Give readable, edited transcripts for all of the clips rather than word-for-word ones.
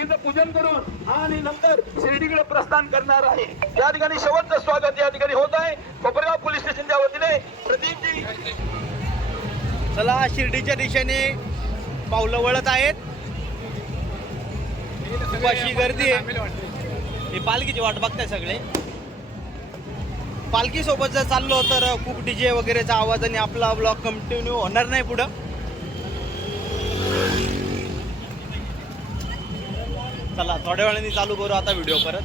पालखीचं पूजन करून आणि नंतर शिर्डीकडे प्रस्थान करणार आहे। या ठिकाणी शेवटचं स्वागत या ठिकाणी होत आहे कोपरगाव पोलीस स्टेशनच्या वतीने प्रदीपजी। चला शिर्डीच्या दिशेने पावलं वळत आहेत। खूप अशी गर्दी आहे। हे पालखीची वाट बघताय सगळे। पालखी सोबत जर चाललो तर खूप डीजे वगैरेचा आवाज आणि आपला ब्लॉग कंटिन्यू होणार नाही पुढं। चला थोड्या वेळाने चालू करू आता व्हिडिओ परत।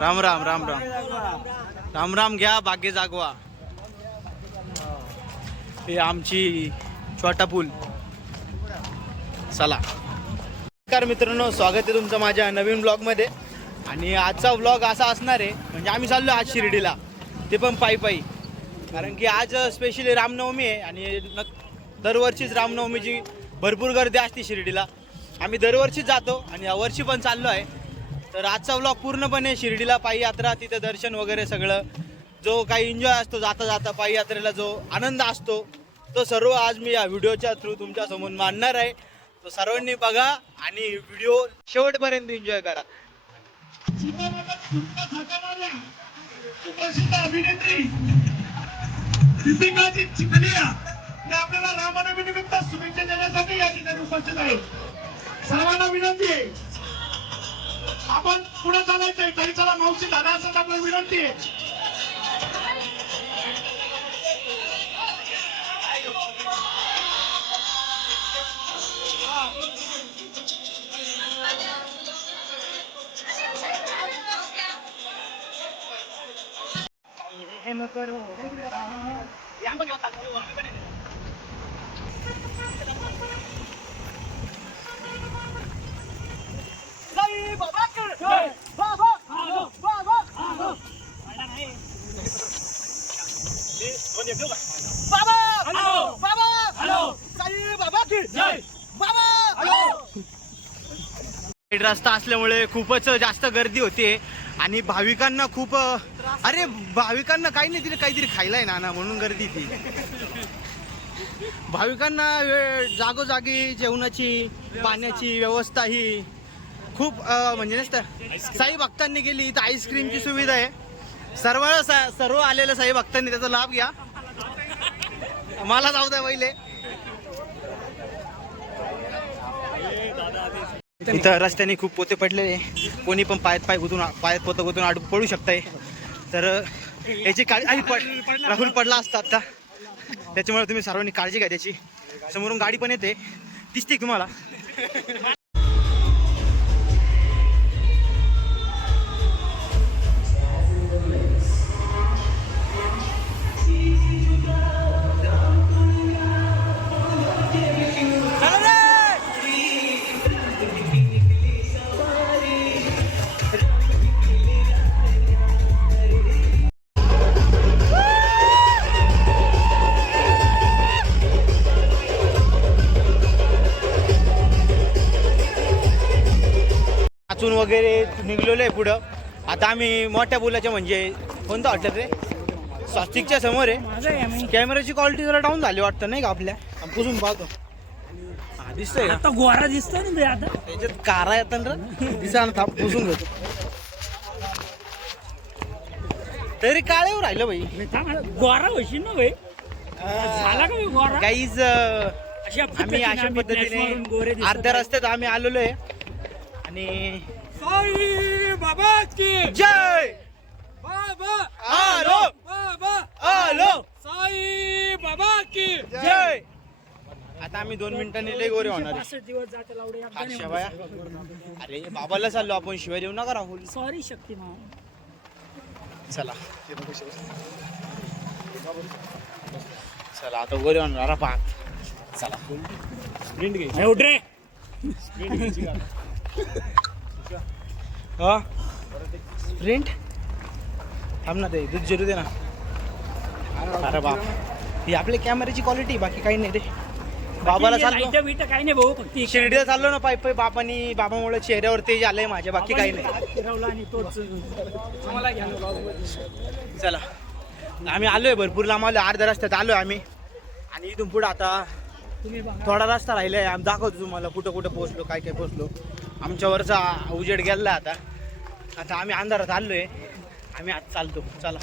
राम राम राम राम राम राम घ्या भाग्य जागवा। हे आमची छोटा पूल। चला नमस्कार मित्रांनो, स्वागत आहे तुमचं माझ्या नवीन ब्लॉग मध्ये। आणि आजचा ब्लॉग असा असणार आहे, म्हणजे आम्ही चाललो आज शिर्डीला, ते पण पायी पायी। कारण की आज स्पेशली रामनवमी आहे आणि दरवर्षीच रामनवमीची भरपूर गर्दी असते शिर्डीला। आम्ही दरवर्षीच जातो आणि यावर्षी पण चाललो आहे। तर आजचा ब्लॉग पूर्णपणे शिर्डीला पायी यात्रा, तिथे दर्शन वगैरे सगळं, जो काही एन्जॉय असतो जाता जाता पायी यात्रेला जो आनंद असतो, तो सर्व आज मी या व्हिडिओच्या थ्रू तुमच्या समोर मांडणार आहे। तो सर्वांनी बघा आणि व्हिडिओ शेवटपर्यंत एन्जॉय करा। प्रसिद्ध अभिनेत्री दीपिका चिखलिया आपल्याला रामनवमी निमित्त शुभेच्छा देण्यासाठी या ठिकाणी उपस्थित आहे। सर्वांना विनंती आहे, आपण पुढे चालायचंय तरी चला, मावशी दादा असं आपल्याला विनंती आहे। रस्ता असल्यामुळे खूपच जास्त गर्दी होते आणि भाविकांना खूप भाविकांना काही नाही दिलं, काहीतरी खायला आहे ना म्हणून गर्दी ती। भाविकांना जागोजागी जेवणाची पाण्याची व्यवस्था ही खूप म्हणजे नसतं। साई भक्तांनी केली, इथं आईस्क्रीमची सुविधा आहे। सर्व आलेल्या साई भक्तांनी त्याचा लाभ घ्या। मला जाऊ द्या पहिले। इथं रस्त्याने खूप पोते पडलेले, कोणी पण पायात पोतं गुतून पडू शकताय। तर याची काळजी, राहुल पडला असता आता, त्याच्यामुळे तुम्ही सर्वांनी काळजी घ्या त्याची। समोरून गाडी पण येते, दिसते तुम्हाला। वाचून वगैरे निघलेलो आहे पुढं। आता आम्ही मोठ्या पुलाच्या, म्हणजे कोणतं हॉटेल रे, स्वस्तिकच्या समोर आहे। कॅमेराची क्वालिटी जरा डाऊन झाली वाटतं नाही का आपल्या, पुसून पाहतो। हा दिसतंय का? आता गोरा दिसतोय ना आता त्याच्यात कारा येतात ना, दिसा ना, थांब पुसून घेतो। तरी काळेवर राहिलं भाई, गोरा होशील ना भाई, झाला का गोरा? गाईज आम्ही अशा पद्धतीने अर्ध्या रस्त्यात आम्ही आलेलो आहे। आणि साई बाबा की जय, बाबा आलो बाबा आलो, साई बाबा की जय। आता आम्ही 2 मिनिटांनी लय गोरे होणार आहे। 65 दिवस जाते लावडे फार शिवाया। अरे बाबाला चाललो आपण, शिवाय देऊ नका राहुल। सॉरी शक्तिमान। चला चला आता गोरे होणार पहा। चला स्प्रिंट घ्यायची, उठ रे। हा स्प्रिंट थांब ना, ते दूध जिरू दे ना। अरे बाप, ही आपल्या कॅमेऱ्याची क्वालिटी, बाकी काही नाही रे। बाबाला चाललो, काही नाही भाऊ, फक्त शिर्डीला चाललो ना पायी पायी। बाबामुळे चेहऱ्यावर तेज आलंय माझ्या, बाकी काही नाही। फिरवला आणि तोच आम्हाला घ्या। चला आम्ही आलोय, भरपूर लांब आलोय, अर्ध्या रस्त्यात आलोय आम्ही। आणि इथून पुढे आता थोडा रस्ता राहिलाय. आम्ही दाखवतो तुम्हाला कुठं कुठं पोहोचलो, काय काय पोहोचलो. आमच्यावरचा उजेड गेला आता. आता आम्ही अंधारात आलोय. आम्ही आज चालतो. चला.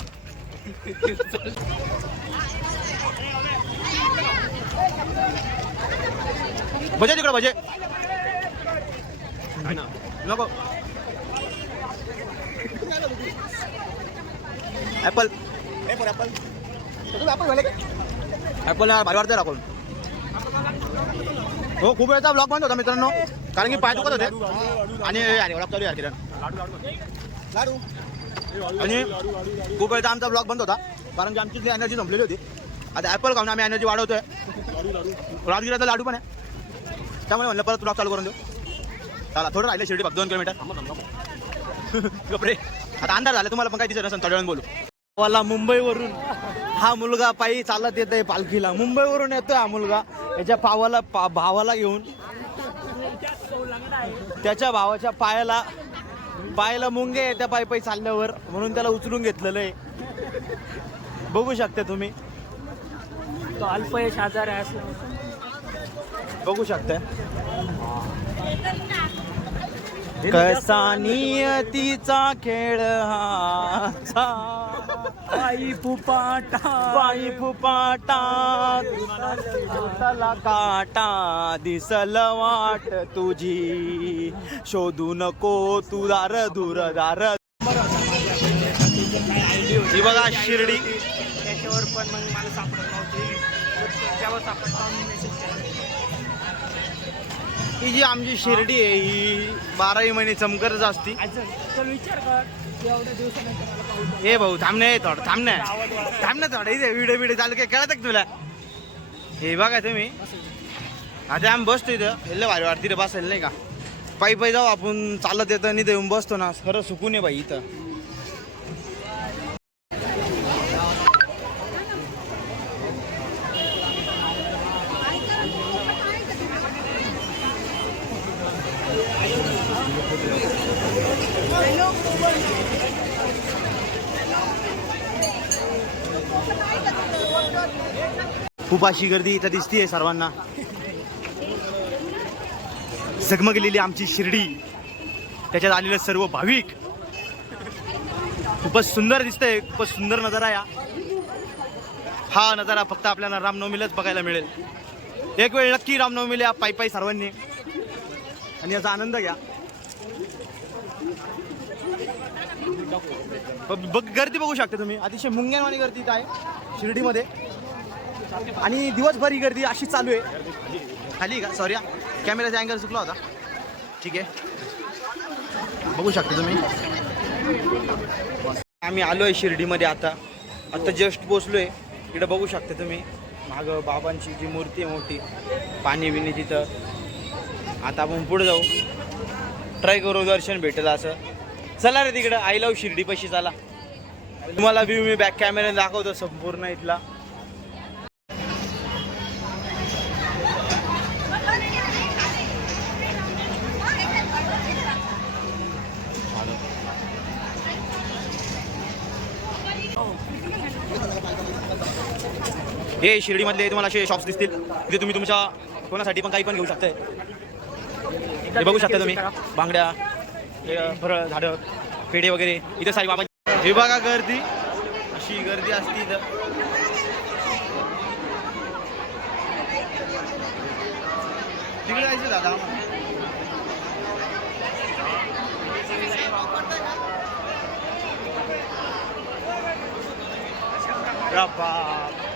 भजे तिकडं भजे नको. ऍपल ऍपल भारी वाटतं आपण. हो खूप वेळचा ब्लॉग बंद होता मित्रांनो, कारण की पाय दुखत होते. आणि वडाप चालू यार किरण आणि खूप वेळचा आमचा ब्लॉग बंद होता, कारण की आमची एनर्जी संपलेली होती. आता ऍपल खाऊन आम्ही एनर्जी वाढवतोय. राजगिराचा लाडू पण आहे, त्यामुळे म्हणलं परत ब्लॉग चालू करून देऊ. चला थोडं राहिलं शिर्डी फक्त 2 किलोमीटर. कपडे आता अंधार झाला, तुम्हाला पण काय दिसत नसेल, थोड्या वेळ बोलू. मला मुंबईवरून हा मुलगा पायी चालत येत आहे पालखीला. मुंबईवरून येतोय हा मुलगा याच्या भावाला घेऊन. त्याच्या भावाच्या पायाला मुंगे येत्या पायी चालल्यावर, म्हणून त्याला उचलून घेतलेलं आहे. बघू शकता तुम्ही, तो अल्पयश आजार आहे असं बघू शकता. कसा नियतीचा खेळ हा, पायी फुपाटा तुला काटा दिसल वाट तुझी, शोधू नको तू दार दूर दार. ही बघा शिर्डी. त्याच्यावर पण मग मला सापडत नव्हती, त्याच्यावर सापडता. ही जी आमची शिर्डी आहे ही 12ही महिने चमकतच असती. चल विचार कर एवढ्या दिवसानंतर मला पाहू. हे भाऊ थांबणे थोडं थांबणे थोडं. इथे व्हिडिओ चालू काय कळत का तुला? हे बघा तुम्ही, आता आम्ही बसतो इथं. हे भारी वाटतं तिथे बसायला नाही का. पायी जाऊ आपण, चालत येतं आणि इथे येऊन बसतो ना, खरं सुकून आहे बाई इथं. खूप अशी गर्दी इथं दिसतीये सर्वांना. झगमगलेली आमची शिर्डी, त्याच्यात आलेले सर्व भाविक. खूपच सुंदर दिसतंय, खूपच सुंदर नजारा. हा नजारा फक्त आपल्याला रामनवमीलाच बघायला मिळेल. एक वेळ नक्की रामनवमीला पायी सर्वांनी, आणि याचा आनंद घ्या. गर्दी बघू शकता तुम्ही, अतिशय मुंग्यांवाणी गर्दी इथं आहे शिर्डीमध्ये. आणि दिवसभर ही गर्दी अशी चालू आहे. खाली का सॉरी, कॅमेराचा अँगल चुकला होता. ठीक आहे, बघू शकता तुम्ही. आम्ही आलोय शिर्डीमध्ये. आता जस्ट पोचलोय. इकडे बघू शकता तुम्ही, मागं बाबांची जी मूर्ती आहे मोठी, पाणी बिणी तिथं. आता आपण पुढे जाऊ, ट्राय करू दर्शन भेटेल असं. चला रे तिकडं, आय लव्ह शिर्डी पाशी चला. तुम्हाला व्ह्यू मी बॅक कॅमेरा दाखवतो संपूर्ण इथला. हे शिर्डीमधले तुम्हाला असे शॉप्स दिसतील, तिथे तुम्ही तुमच्या कोणासाठी पण काही पण घेऊ शकताय. हे बघू शकता तुम्ही, बांगड्या, फळं, झाडं, पेढे वगैरे. इथं साईबाबा. हे बघा गर्दी, अशी गर्दी असते इथं. तिकडे जायचं दादा. बाप